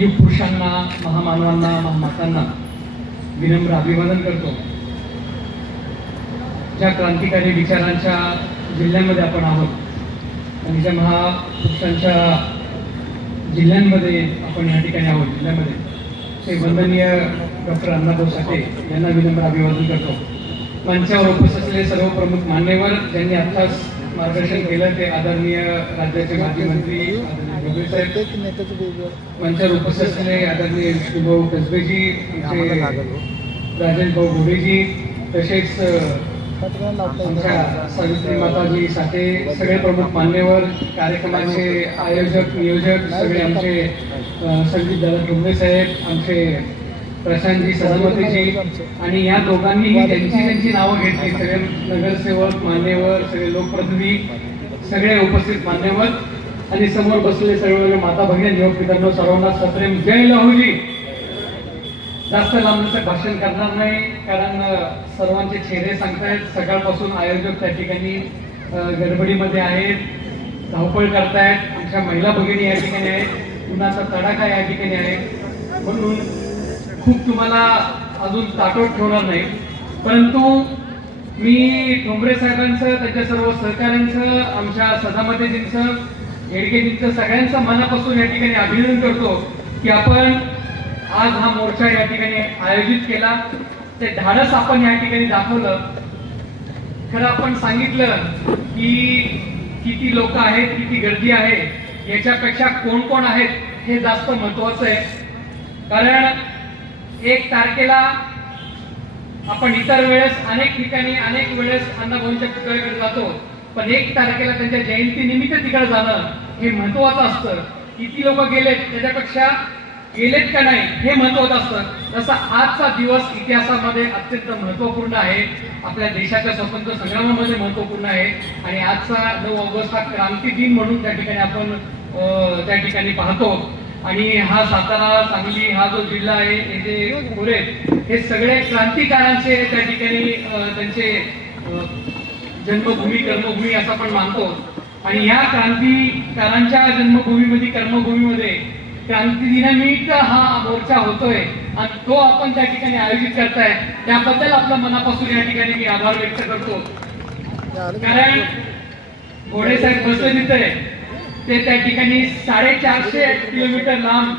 युग पुरुषांना, महामानवांना, महामातांना विनम्र अभिवादन करतो. ज्या क्रांतिकारी विचारांच्या जिल्ह्यांमध्ये आपण आहोत आणि ज्या महापुरुषांच्या जिल्ह्यांमध्ये आपण या ठिकाणी आहोत, जिल्ह्यामध्ये ते वंदनीय डॉक्टर अण्णाभाऊ साठे यांना विनम्र अभिवादन करतो. मंचावर उपस्थित असलेले सर्व प्रमुख मान्यवर ज्यांनी आत्ताच मार्गदर्शन केलं ते आदरणीय राज्याचे माजी मंत्री मंचावर उपस्थित असलेले आदरणीय विष्णुभाऊ कसबेजी, राजेश भाऊ घोडेजी, तसेच आमच्या सावित्री माताजी साठे, सगळे प्रमुख मान्यवर, कार्यक्रमाचे आयोजक नियोजक सगळे आमचे संदीप दादा डोंगरे साहेब, आमचे प्रशांतजी सदामतीजी आणि या दोघांनीही त्यांची नावं घेतली. सगळे नगरसेवक मान्यवर, सगळे लोकप्रतिनिधी, सगळे उपस्थित मान्यवर आणि समोर बसलेले सर्व माता भगिनी युवक मित्रांनो, सर्वांना सप्रेम जय लहूजी. जास्त लांबचं भाषण करणार नाही कारण सर्वांचे चेहरे सांगतायत. सकाळपासून आयोजक त्या ठिकाणी गडबडीमध्ये आहेत, धावपळ करतायत. आमच्या महिला भगिनी या ठिकाणी आहेत, उन्हाचा तडाखा या ठिकाणी आहे, म्हणून खूप तुम्हाला अजून ताटोट ठेवणार नाही. परंतु मी डोंगरे साहेबांचं, त्यांच्या सर्व सहकाऱ्यांचं, आमच्या सदामतेजींचं, येडगेजींचं, सगळ्यांचं मनापासून या ठिकाणी अभिनंदन करतो की आपण आज हा मोर्चा या ठिकाणी आयोजित केला. ते धाडस आपण या ठिकाणी दाखवलं. खरं आपण सांगितलं की किती लोक आहेत, किती गर्दी आहे, याच्यापेक्षा कोण कोण आहेत हे जास्त महत्वाचं आहे. कारण 1 तारखेला आपण इतर वेळेस अनेक ठिकाणी अनेक वेळेस अण्णाभाऊंच्या पुतळ्याकडे जातो, पण 1 तारखेला त्यांच्या जयंती निमित्त तिकडे जाणं हे महत्वाचं असतं. किती लोक गेलेत त्याच्यापेक्षा गेलेत का नाही हे महत्वाचं असतं. तसा आजचा दिवस इतिहासामध्ये अत्यंत महत्वपूर्ण आहे, आपल्या देशाच्या स्वातंत्र्य संग्रामामध्ये महत्वपूर्ण आहे आणि आजचा 9 ऑगस्ट हा क्रांती दिन म्हणून त्या ठिकाणी आपण त्या ठिकाणी पाहतो. आणि हा सातारा सांगली हा जो जिल्हा आहे, हे जे खोरे हे सगळे क्रांतिकारांचे त्या ठिकाणी त्यांचे जन्मभूमी कर्मभूमी असं आपण मानतो. आणि ह्या क्रांतिकारांच्या जन्मभूमीमध्ये कर्मभूमीमध्ये क्रांती दिनानिमित्त हा मोर्चा होतोय आणि तो आपण त्या ठिकाणी आयोजित करताय, त्याबद्दल आपल्या मनापासून या ठिकाणी मी आभार व्यक्त करतो. कारण घोडे साहेब बसले तिथे ते त्या ठिकाणी 450 किलोमीटर लांब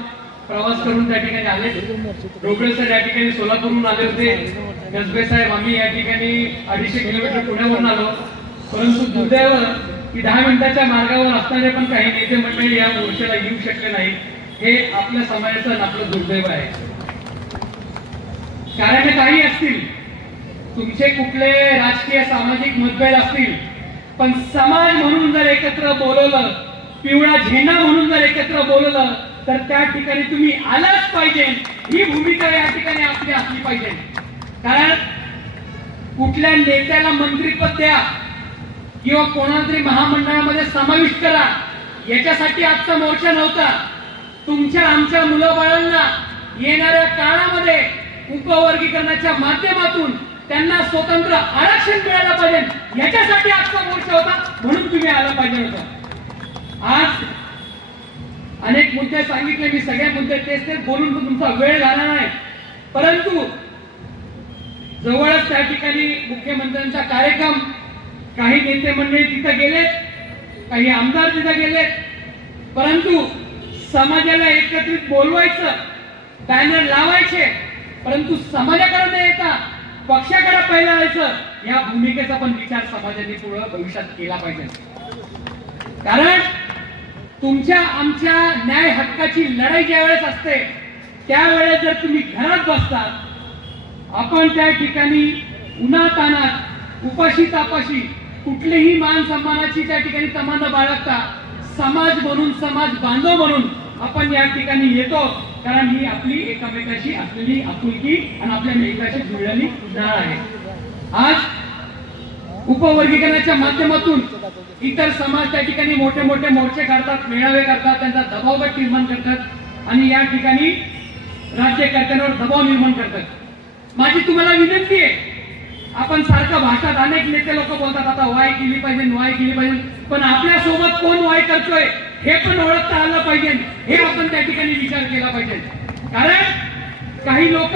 प्रवास करून त्या ठिकाणी आले. डोंगरे साहेब या ठिकाणी सोलापूरहून आले होते, कसबे साहेब आम्ही या ठिकाणी 250 किलोमीटर पुण्यावरून आलो. परंतु दुर्दैव की 10 मिनिटाच्या मार्गावर असणारे पण काही नेते मंडळी या मोर्चाला येऊ शकले नाही. हे आपल्या समाजाचं आपलं दुर्दैव आहे. कारण काही असतील, तुमचे कुठले राजकीय सामाजिक मतभेद असतील, पण समाज म्हणून जर एकत्र बोलवलं, पिवळा झेंडा म्हणून जर एकत्र बोलवलं तर त्या ठिकाणी तुम्ही आलाच पाहिजे. ही भूमिका या ठिकाणी आपली असली पाहिजे. कारण कुठल्या नेत्याला मंत्रीपद द्या किंवा कोणाला तरी महामंडळामध्ये समाविष्ट करा, याच्यासाठी आजचा मोर्चा नव्हता. तुमच्या आमच्या मुलाबाळांना येणाऱ्या काळामध्ये उपवर्गीकरणाच्या माध्यमातून त्यांना स्वतंत्र आरक्षण मिळालं पाहिजे, याच्यासाठी आजचा मोर्चा होता. म्हणून तुम्ही आला पाहिजे होता. आज अनेक मुद्दे सांगितले, मी सगळे मुद्दे तेच बोलून तुमचा वेळ झाला नाही. परंतु जवळच त्या ठिकाणी मुख्यमंत्र्यांचा कार्यक्रम, काही नेते मंडळी तिथे गेलेत, काही आमदार तिथे गेलेत. परंतु समाजाला एकत्रित बोलवायचं, बॅनर लावायचे, परंतु समाजाकडे न येता पक्षाकडे पहिला यायचं, या भूमिकेचा पण विचार समाजाने पुढे भविष्यात केला पाहिजे. कारण तुमच्या आमच्या न्याय हक्काची लढाई ज्या वेळेस असते त्यावेळेस जर तुम्ही घरात बसतात, आपण त्या ठिकाणी उन्हातानात उपाशी तापाशी कुठलीही मान सन्मानाची त्या ठिकाणी तमन्ना बाळगता समाज म्हणून, समाज बांधव म्हणून आपण या ठिकाणी येतो. कारण ही आपली एकमेकाशी असलेली आपुलकी आणि आपल्या एकमेकाशी जुळलेली नाळ आहे. आज उपवर्गीकरणाच्या माध्यमातून इतर समाज त्या ठिकाणी मोठे मोठे मोर्चे काढतात, मेळावे करतात, त्यांचा दबावगट निर्माण करतात आणि या ठिकाणी राज्यकर्त्यांवर दबाव निर्माण करतात. माझी तुम्हाला विनंती आहे, आपण सारखं भाषणात अनेक नेते लोक बोलतात आता वाय केली पाहिजे, वाय केली पाहिजे, पण आपल्या सोबत कोण वाय करतोय हे पण ओळखता आलं पाहिजे, हे आपण त्या ठिकाणी विचार केला पाहिजे. कारण काही लोक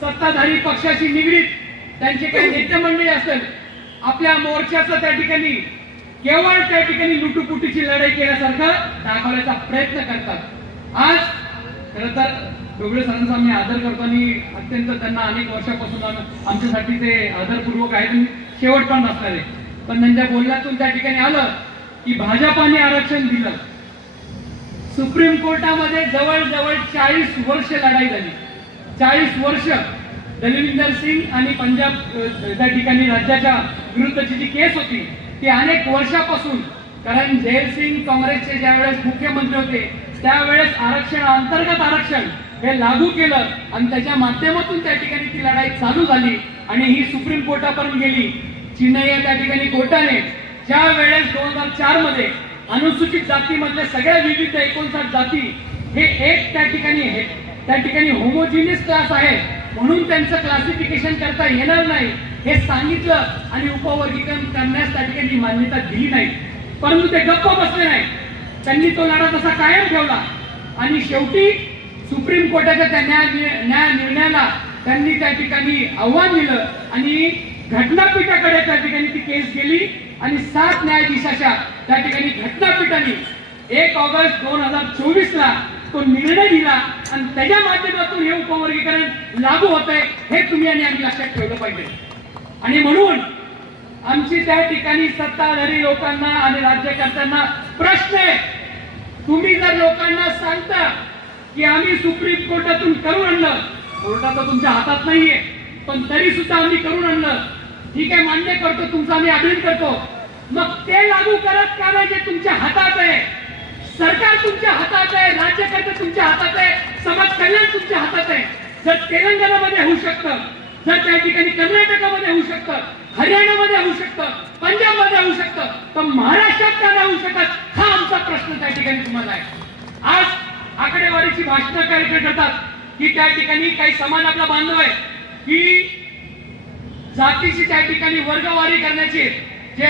सत्ताधारी पक्षाशी निगडीत त्यांचे काही नेते मंडळी असेल, आपल्या मोर्चाचं त्या ठिकाणी केवळ त्या ठिकाणी लुटुपुटीची लढाई केल्यासारखं दाखवण्याचा प्रयत्न करतात. आज खरं तर डोबळे सरांचा आम्ही आदर करतो आणि अत्यंत त्यांना अनेक वर्षापासून आमच्यासाठी ते आदरपूर्वक आहेत आणि शेवट पण नसणार आहे. पण त्यांच्या बोलण्यातून त्या ठिकाणी आलं की भाजपाने आरक्षण दिलं. सुप्रीम कोर्टामध्ये जवळजवळ 40 वर्ष लढाई झाली. 40 वर्ष दलविंदर सिंग आणि पंजाब त्या ठिकाणी राज्याच्या विरुद्धची जी केस होती ती अनेक वर्षापासून, कारण जयसिंग काँग्रेसचे ज्यावेळेस मुख्यमंत्री होते त्यावेळेस आरक्षण अंतर्गत आरक्षण हे लागू केलं आणि त्याच्या माध्यमातून त्या ठिकाणी ती लढाई चालू झाली आणि ही सुप्रीम कोर्टापर्यंत गेली. चिन्नैया त्या ठिकाणी कोर्टाने ज्या वेळेस 2004 मध्ये अनुसूचित जातीमधल्या सगळ्या विविध 59 जाती हे एक त्या ठिकाणी होमोजिनियस क्लास आहे म्हणून त्यांचं क्लासिफिकेशन करता येणार नाही हे सांगितलं आणि उपवर्गीकरण करण्यास त्या ठिकाणी मान्यता दिली नाही. परंतु ते गप्प बसले नाही, त्यांनी तो लढा तसा कायम ठेवला आणि शेवटी सुप्रीम कोर्टाच्या त्या न्याय निर्णयाला त्यांनी त्या ठिकाणी आव्हान दिलं आणि घटनापीठाकडे त्या ठिकाणी ती केस गेली आणि 7 न्यायाधीशाच्या त्या ठिकाणी घटनापीठाने 1 ऑगस्ट 2024 ला तो निर्णय दिला आणि त्याच्या माध्यमातून हे उपवर्गीकरण लागू होतंय हे तुम्ही आणि आम्ही लक्षात ठेवलं पाहिजे. आणि म्हणून आमची त्या ठिकाणी सत्ताधारी लोकांना आणि राज्यकर्त्यांना प्रश्न आहे, तुम्ही जर लोकांना सांगता की आम्ही सुप्रीम कोर्टातून करून आणलं, कोर्टात तुमच्या हातात नाहीये पण तरी सुद्धा आम्ही करून आणलं, ठीक आहे मान्य करतो, तुमचा आम्ही अभिनंदन करतो, मग ते लागू करत का नाही जे तुमच्या हातात आहे? सरकार तुमच्या हातात आहे, राज्यकर्ते तुमच्या हातात आहे, समाज कल्याण तुमच्या हातात आहे. जर तेलंगणामध्ये होऊ शकतं, जर त्या ठिकाणी कर्नाटकामध्ये होऊ शकतं, हरियाणामध्ये होऊ शकतं, पंजाबमध्ये होऊ शकतं, तर महाराष्ट्रात का नाही होऊ शकत? हा आमचा प्रश्न त्या ठिकाणी तुम्हाला आहे. आज आकडेवारीची भाषणं काय करतात की त्या ठिकाणी काही समाज आपला बांधव आहे की जातीची त्या ठिकाणी वर्गवारी करण्याची जे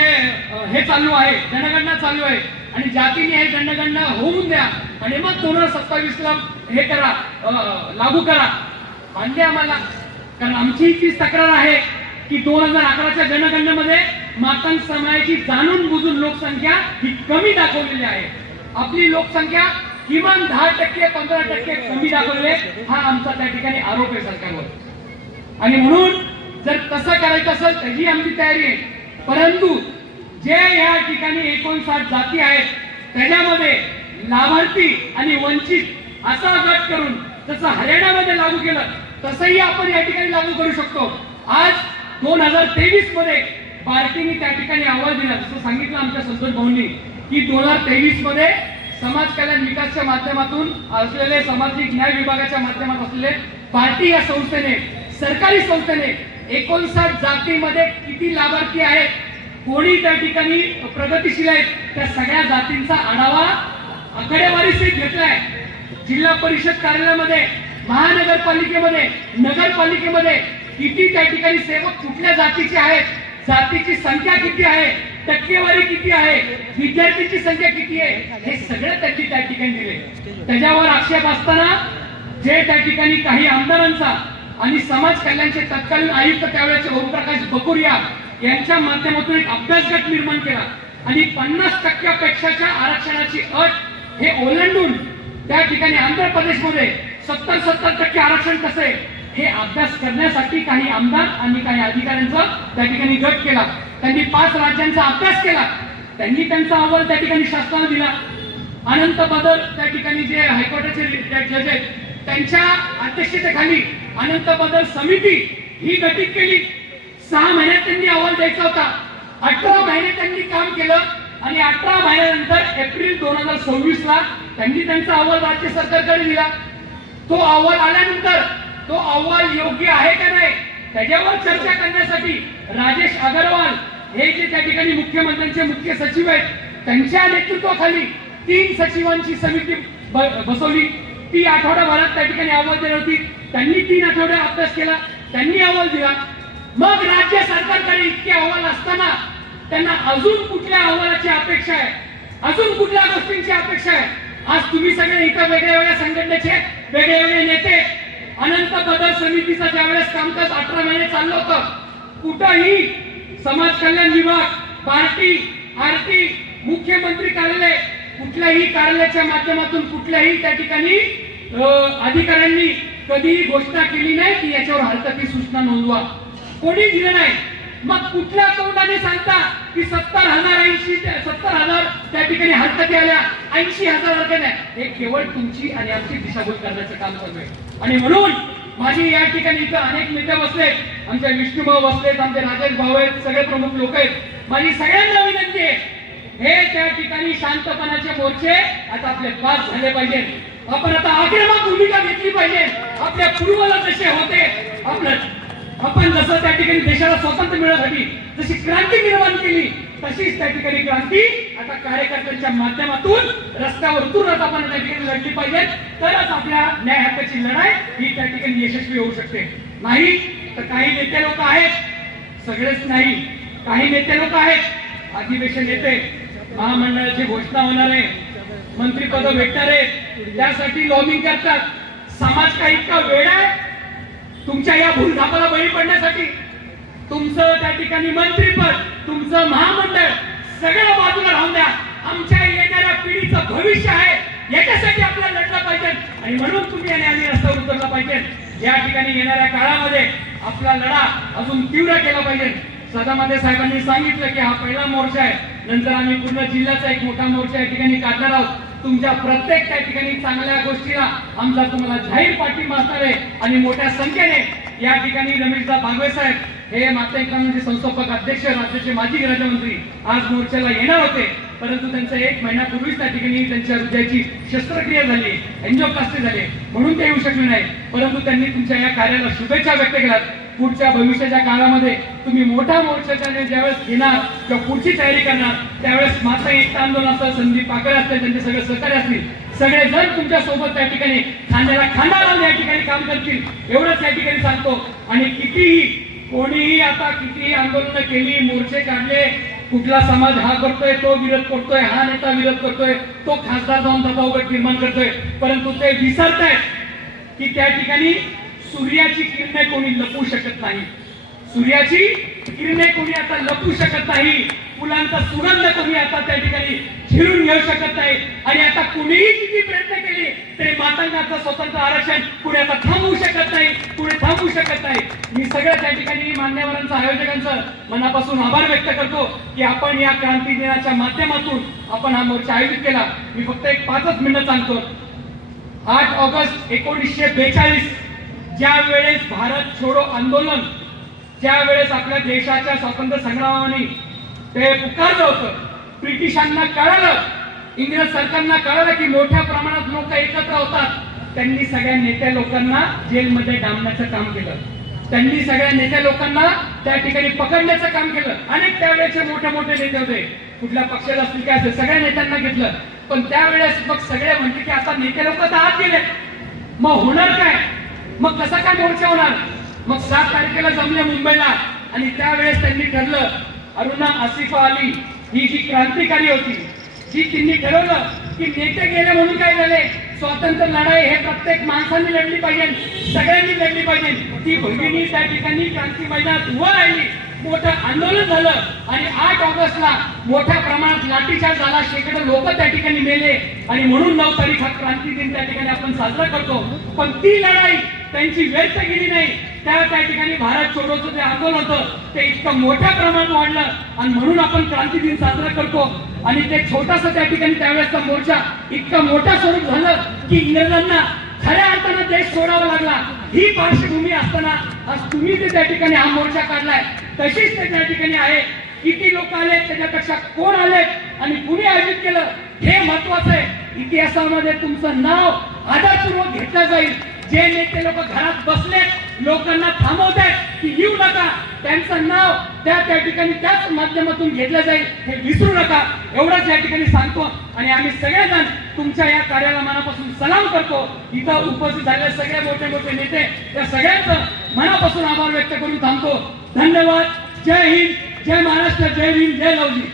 हे चालू आहे, जनगणना चालू आहे आणि जातीने हे जनगणना होऊन द्या आणि मग 2027 ला हे करा, लागू करा. मान्य आम्हाला, कारण आमची तीच तक्रार आहे की 2011च्या जनगणनेमध्ये मातंग समाजाची जाणून बुजून लोकसंख्या ही कमी दाखवलेली आहे. आपली लोकसंख्या किमान 10% 15% कमी दाखवले, हा आमचा त्या ठिकाणी आरोप आहे सरकारवर. आणि म्हणून जर तसं करायचं असेल त्याची आमची तयारी आहे. परंतु जे या ठिकाणी 59 जाती आहेत त्याच्यामध्ये लाभार्थी आणि वंचित असा गट करून जसं हरियाणामध्ये लागू केलं तसंही आपण या ठिकाणी लागू करू शकतो. आज 2023 मध्ये पार्टीने त्या ठिकाणी आवाज दिला, जसं सांगितलं आमच्या संतोष भाऊंनी की 2023 मध्ये समाज कल्याण विकासच्या माध्यमातून असलेले सामाजिक न्याय विभागाच्या माध्यमातून असलेले पार्टी या संस्थेने, सरकारी संस्थेने 59 जातीमध्ये किती लाभार्थी आहेत, कोणी त्या ठिकाणी प्रगतीशील आहेत, त्या सगळ्या जातींचा आढावा आकडेवारी सहित घेतलाय. जिल्हा परिषद कार्यालयामध्ये, महानगरपालिकेमध्ये, नगरपालिकेमध्ये किती त्या ठिकाणी सेवक कुठल्या जातीचे आहेत, जातीची संख्या किती आहे, टक्केवारी किती आहे, विद्यार्थ्यांची संख्या किती आहे, हे सगळं त्यांनी त्या ठिकाणी दिले. त्याच्यावर आक्षेप असताना जे त्या ठिकाणी काही आमदारांचा आणि समाज कल्याणचे तत्कालीन आयुक्त त्यावेळेचे ओमप्रकाश बकुरिया यांच्या माध्यमातून एक अभ्यास गट निर्माण केला आणि 50% पेक्षाच्या आरक्षणाची अट हे ओलांडून त्या ठिकाणी आंध्र प्रदेशमध्ये 70% आरक्षण कसं आहे हे अभ्यास करण्यासाठी काही आमदार आणि काही अधिकाऱ्यांचा त्या ठिकाणी गट केला. त्यांनी 5 राज्यांचा अभ्यास केला. त्यांनी त्यांचा अहवाल त्या ठिकाणी शासनाला दिला. अनंत बदल त्या ठिकाणी जे हायकोर्टाचे जज आहेत त्यांच्या अध्यक्षतेखाली अनंत बदल समिती ही गठीत केली. 6 महिन्यात त्यांनी अहवाल द्यायचा होता. 18 महिने त्यांनी काम केलं आणि 18 महिन्यानंतर एप्रिल 2026 ला त्यांनी त्यांचा अहवाल राज्य सरकारकडे दिला. तो अहवाल आल्यानंतर तो अहवाल योग्य आहे का नाही त्याच्यावर चर्चा करण्यासाठी राजेश अगरवाल हे जे त्या ठिकाणी मुख्यमंत्र्यांचे मुख्य सचिव आहेत त्यांच्या नेतृत्वाखाली 3 सचिवांची समिती बसवली. ती आठवडाभरात त्या ठिकाणी अहवाल देणार होती. त्यांनी 3 आठवडे अभ्यास केला, त्यांनी अहवाल दिला. मग राज्य सरकारकडे इतके अहवाल असताना त्यांना अजून कुठल्या अहवालाची अपेक्षा आहे? अजून कुठल्या गोष्टींची अपेक्षा आहे? आज तुम्ही सगळे इथं वेगळ्या वेगळ्या संघटनेचे वेगळे वेगळे नेते, अनंत बदल समितीचं ज्यावेळेस कामकाज 18 महिने चाललं होतं, कुठंही समाज कल्याण विभाग, पार्टी, आरटी, मुख्यमंत्री कार्यालय, कुठल्याही कार्यालयाच्या माध्यमातून कुठल्याही त्या ठिकाणी अधिकाऱ्यांनी कधीही घोषणा केली नाही की याच्यावर हरकती सूचना नोंदवा. कोणी दिलं नाही. मग कुठल्या तोंडाने सांगता की 70,000 त्या ठिकाणी हरकती आल्या, 80,000 हरकत आहे? हे केवळ तुमची आणि आमची दिशाभूल करण्याचं काम चालू आहे. आणि म्हणून माझी या ठिकाणी इथं अनेक नेते बसलेत, आमचे विष्णुभाऊ बसलेत, आमचे राजेश भाऊ आहेत, सगळे प्रमुख लोक आहेत. माझी सगळ्यांना विनंती आहे, हे त्या ठिकाणी शांतपणाचे मोर्चे आता आपले पास झाले पाहिजे. आपण आता आक्रमक भूमिका घेतली पाहिजे. आपल्या पूर्वला जसे होते, आपण जसं त्या ठिकाणी देशाला स्वातंत्र्य मिळवण्यासाठी जशी क्रांती निर्माण केली, तशीच त्या ठिकाणी क्रांती आता कार्यकर्त्यांच्या माध्यमातून रस्त्यावर उतरून आपण त्या ठिकाणी लढली पाहिजे. तरच आपल्या न्याय हक्काची लढाई ही त्या ठिकाणी यशस्वी होऊ शकते. नाही तर काही नेते लोक आहेत, सगळेच नाही, काही नेते लोक आहेत, अधिवेशन येते, महामंडळाची घोषणा होणार आहे, मंत्रीपद भेटणार आहे, त्यासाठी लॉबिंग करतात. समाज का इतका वेळ आहे तुमच्या या भूलथापाला बळी पडण्यासाठी? तुमचं त्या ठिकाणी मंत्रीपद, तुमचं महामंडळ सगळं बाजूला राहून द्या. आमच्या येणाऱ्या पिढीचं भविष्य आहे, याच्यासाठी आपल्याला लढलं पाहिजे. आणि म्हणून तुम्ही आणि रस्त्यावर उतरला पाहिजे. या ठिकाणी येणाऱ्या काळामध्ये आपला लढा अजून तीव्र केला पाहिजे. सदामध्ये साहेबांनी सांगितलं की हा पहिला मोर्चा आहे, नंतर आम्ही पूर्ण जिल्ह्याचा एक मोठा मोर्चा या ठिकाणी काढणार आहोत. तुमच्या प्रत्येक त्या ठिकाणी चांगल्या गोष्टीला आमचा तुम्हाला जाहीर पाठिंबा असणार आहे. आणि मोठ्या संख्येने या ठिकाणी रमेशदा बागवे साहेब हे मातांचे संस्थापक अध्यक्ष, राज्याचे माजी गृहमंत्री आज मोर्चाला येणार होते, परंतु त्यांच्या 1 महिन्यापूर्वीच त्या ठिकाणी त्यांच्या हृदयाची शस्त्रक्रिया झाली, एंजिओप्लास्टी झाली, म्हणून ते येऊ शकले नाही. परंतु त्यांनी तुमच्या या कार्याला शुभेच्छा व्यक्त केल्यात. पुढच्या भविष्याच्या काळामध्ये तुम्ही मोठा मोर्चाच्या ज्यावेळेस घेणार किंवा पुढची तयारी करणार, त्यावेळेस माता एकता आंदोलन असेल, संदीप पाकळे असतील, त्यांचे सगळे सहकारी असतील, सगळे जण तुमच्या सोबत त्या ठिकाणी खांद्याला खांदा लावून या ठिकाणी काम करतील, एवढंच या ठिकाणी सांगतो. आणि कितीही कोणीही आता कितीही आंदोलन केली, मोर्चे काढले, कुठला समाज हा करतोय, तो विरोध करतोय, हा नेता विरोध करतोय, तो खासदार जाऊन दबावगट निर्माण करतोय, परंतु ते विसरतायत की त्या ठिकाणी सूर्याची किरणे कोणी लपवू शकत नाही. सूर्याची किरणे कोणी आता लपवू शकत नाही. फुलांचा सुगंध कोणी आता त्या ठिकाणी झिरून घेऊ शकत नाही. आणि आता कुणीही किती प्रयत्न केले तरी मातांगाचं स्वतंत्र आरक्षण पुढे आता थांबवू शकत नाही, पुढे थांबवू शकत नाही. मी सगळ्या त्या ठिकाणी मान्यवरांचं, आयोजकांचं मनापासून आभार व्यक्त करतो की आपण या क्रांती दिनाच्या माध्यमातून आपण हा मोर्चा आयोजित केला. मी फक्त एक 5 मिनिटं सांगतो. 8 ऑगस्ट 1942 ज्या वेळेस भारत छोडो आंदोलन, ज्या वेळेस आपल्या देशाच्या स्वातंत्र्य संग्रामाने ते पुकारलं होतं, ब्रिटिशांना कळालं, इंग्रज सरकारला कळालं की मोठ्या प्रमाणात लोक एकत्र होतात, त्यांनी सगळ्या नेत्या लोकांना जेलमध्ये डांबण्याचं काम केलं. त्यांनी सगळ्या नेत्या लोकांना त्या ठिकाणी पकडण्याचं काम केलं. अनेक त्यावेळेचे मोठे मोठे नेते होते, कुठल्या पक्षाला असतील काय असेल, सगळ्या नेत्यांना घेतलं. पण त्यावेळेस मग सगळे म्हणते की आता नेते लोक तर आत गेले, मग होणार काय, मग कसा काय मोर्चा होणार? मग 7 तारखेला जमले मुंबईला. आणि त्यावेळेस त्यांनी ठरलं, अरुणा आसिफा अली ही जी क्रांतिकारी होती, जी त्यांनी ठरवलं की नेते गेले म्हणून काय झाले, स्वातंत्र्य लढाई हे प्रत्येक माणसाने लढली पाहिजे, सगळ्यांनी लढली पाहिजे. ती भगिनी त्या ठिकाणी क्रांती मैदानात उभं राहिली, मोठं आंदोलन झालं. आणि 8 ऑगस्टला मोठ्या प्रमाणात लाठीचार्ज झाला, शेकडो लोक त्या ठिकाणी मेले. आणि म्हणून 9 तारीख हा क्रांती दिन त्या ठिकाणी आपण साजरा करतो. पण ती लढाई त्यांची व्यर्थ गेली नाही. त्या ठिकाणी भारत छोडोचं जे आंदोलन होतं ते इतकं मोठ्या प्रमाणात वाढलं आणि म्हणून आपण क्रांती दिन साजरा करतो. आणि ते छोटासा त्या ठिकाणी त्यावेळेसचा मोर्चा इतका मोठा स्वरूप झालं की इंग्रजांना खऱ्या अर्थानं देश सोडावा लागला. ही पार्श्वभूमी असताना आज तुम्ही ते त्या ठिकाणी हा मोर्चा काढलाय, तशीच ते त्या ठिकाणी आहे. किती लोक आले, त्याच्यापेक्षा कोण आले आणि कुणी आयोजित केलं हे महत्वाचं आहे. इतिहासामध्ये तुमचं नाव आदरपूर्वक घेतलं जाईल. जे नेते लोक घरात बसले, लोकांना थांबवतात की येऊ नका, त्यांचं नाव त्या ठिकाणी त्याच माध्यमातून घेतलं जाईल, हे विसरू नका. एवढंच या ठिकाणी सांगतो. आणि आम्ही सगळेजण तुमच्या या कार्याला मनापासून सलाम करतो. इथं उपस्थित झालेले सगळे मोठे मोठे नेते, त्या सगळ्यांचं मनापासून आभार व्यक्त करून थांबतो. धन्यवाद. जय हिंद, जय महाराष्ट्र, जय भीम, जय लवजी.